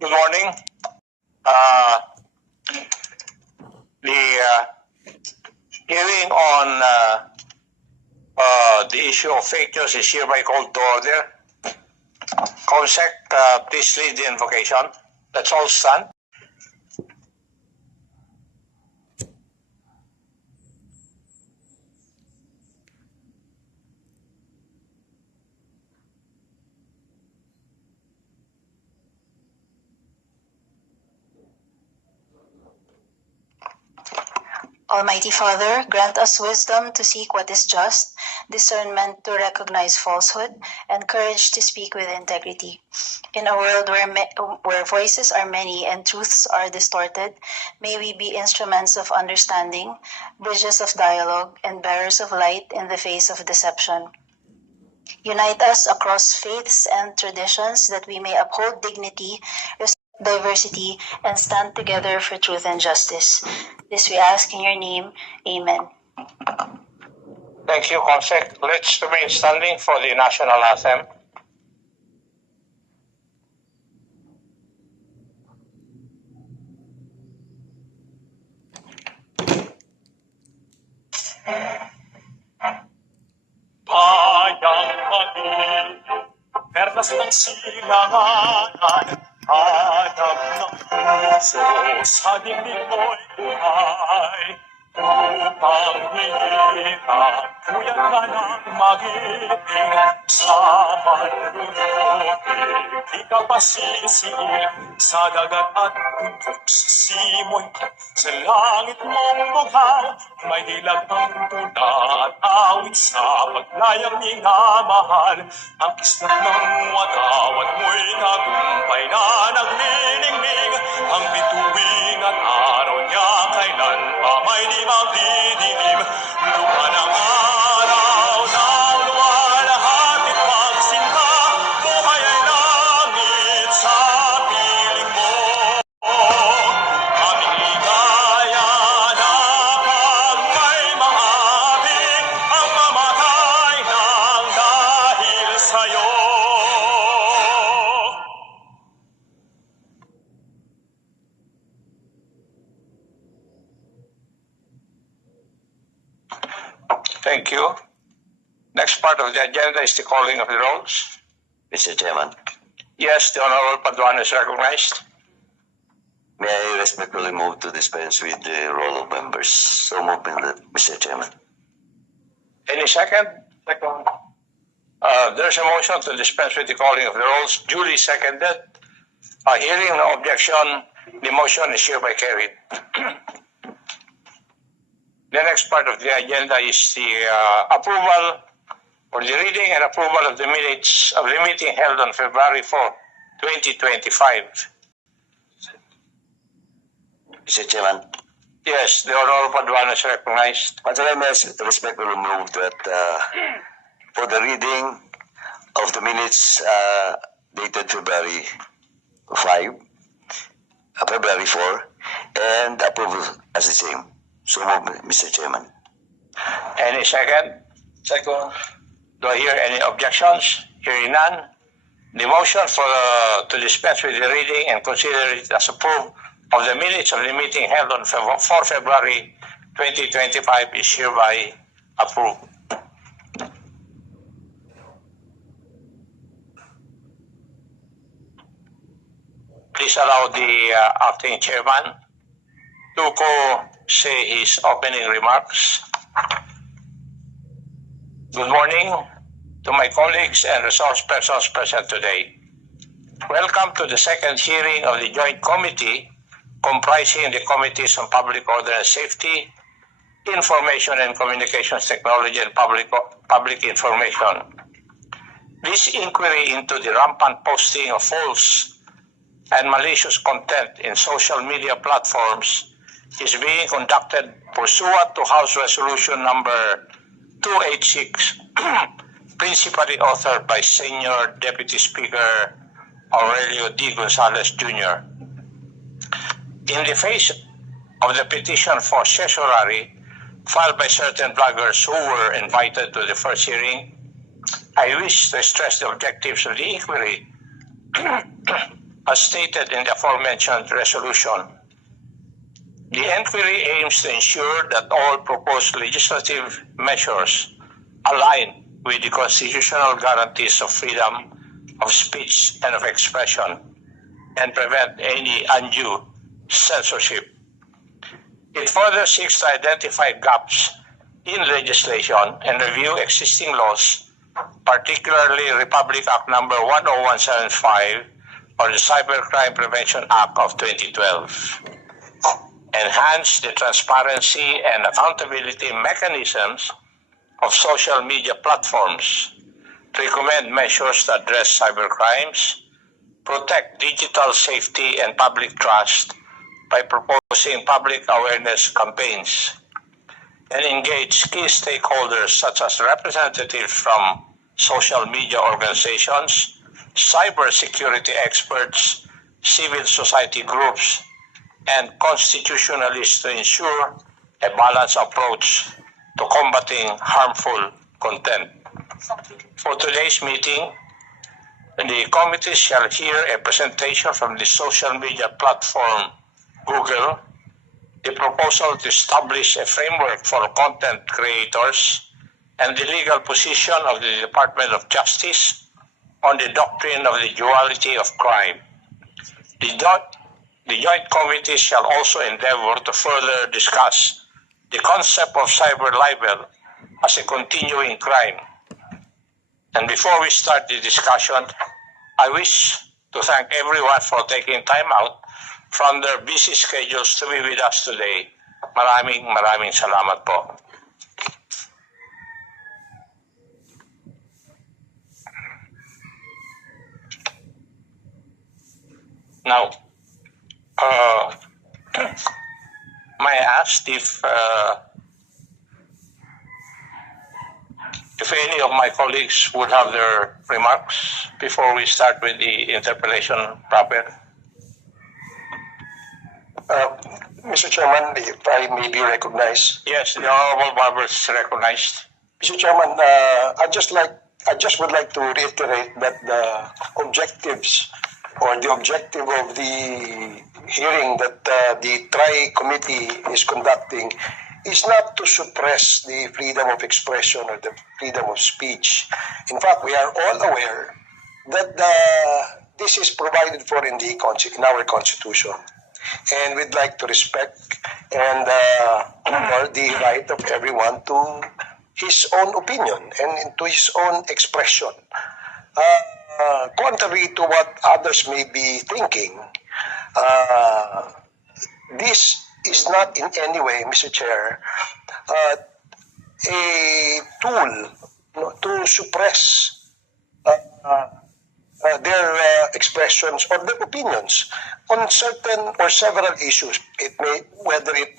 Good morning. The hearing on the issue of fake news is hereby called to order. Consec, please lead the invocation. Let's all stand. Almighty Father, grant us wisdom to seek what is just, discernment to recognize falsehood, and courage to speak with integrity. In a world where voices are many and truths are distorted, may we be instruments of understanding, bridges of dialogue, and bearers of light in the face of deception. Unite us across faiths and traditions that we may uphold dignity, respect diversity, and stand together for truth and justice. This we ask in your name. Amen. Thank you, Consec. Let's remain standing for the national anthem. Bayang mali, perlas ng silanganan, hanap ng puso sa dibdib mo'y buhay. Upang hihirap, kuya ka ng magiting, sa manlulutin, di ka pasisiin, sa dagat at bundok, sa simoy, sa langit mong bughaw, may hilag ng tuna at awit sa paglayang minamahal, ang kislat ng watawat mo'y tagumpay na nagniningning, ang bituin at araw niya kailan pa may di magdidilim, lupa ng araw na luwalhatit magsinta, buhay ay langit sa piling mo. Aming ligaya na pag may mahabing, ang mamatay ng dahil sa'yo. Thank you. Next part of the agenda is the calling of the rolls. Mr. Chairman, Yes, the Honorable Paduano is recognized. may I respectfully move to dispense with the roll of members? So moved, Mr. Chairman. Any second? Second. There's a motion to dispense with the calling of the rolls, duly seconded. Hearing no objection, the motion is hereby carried. The next part of the agenda is the approval or the reading and approval of the minutes of the meeting held on February 4, 2025. Mr. Chairman, Yes, the Honorable Paduano is recognized. once again, may I respectfully move that for the reading of the minutes dated February 5, February 4, and approval as the same. So moved, Mr. Chairman. Any second? Second. Do I hear any objections? Hearing none. The motion to dispense with the reading and consider it as approved of the minutes of the meeting held on 4 February 2025 is hereby approved. Please allow the acting chairman to say his opening remarks. Good morning to my colleagues and resource persons present today. Welcome to the second hearing of the Joint Committee comprising the Committees on Public Order and Safety, Information and Communications Technology, and Public Information. This inquiry into the rampant posting of false and malicious content in social media platforms is being conducted pursuant to House Resolution number 286, principally authored by Senior Deputy Speaker Aurelio D. Gonzalez Jr. In the face of the petition for certiorari filed by certain bloggers who were invited to the first hearing, I wish to stress the objectives of the inquiry as stated in the aforementioned resolution. The inquiry aims to ensure that all proposed legislative measures align with the constitutional guarantees of freedom of speech and of expression and prevent any undue censorship. It further seeks to identify gaps in legislation and review existing laws, particularly Republic Act number 10175 or the Cybercrime Prevention Act of 2012. Enhance the transparency and accountability mechanisms of social media platforms, recommend measures to address cybercrimes, protect digital safety and public trust by proposing public awareness campaigns, and engage key stakeholders such as representatives from social media organizations, cybersecurity experts, civil society groups, and constitutionalists to ensure a balanced approach to combating harmful content. For today's meeting, the committee shall hear a presentation from the social media platform Google, the proposal to establish a framework for content creators, and the legal position of the Department of Justice on the doctrine of the duality of crime. The joint committee shall also endeavor to further discuss the concept of cyber libel as a continuing crime. And before we start the discussion, I wish to thank everyone for taking time out from their busy schedules to be with us today. Maraming salamat po. Now, may I ask if any of my colleagues would have their remarks before we start with the interpellation proper? Mr. Chairman, if I may be recognized. Yes, the Honorable Barber is recognized. Mr. Chairman, I just would like to reiterate that the objectives or the objective of the hearing that the Tri-Committee is conducting is not to suppress the freedom of expression or the freedom of speech. In fact, we are all aware that this is provided for in our Constitution. And we'd like to respect and honor the right of everyone to his own opinion and to his own expression. Contrary to what others may be thinking, this is not in any way, Mr. Chair, a tool to suppress their expressions or their opinions on certain or several issues, whether it may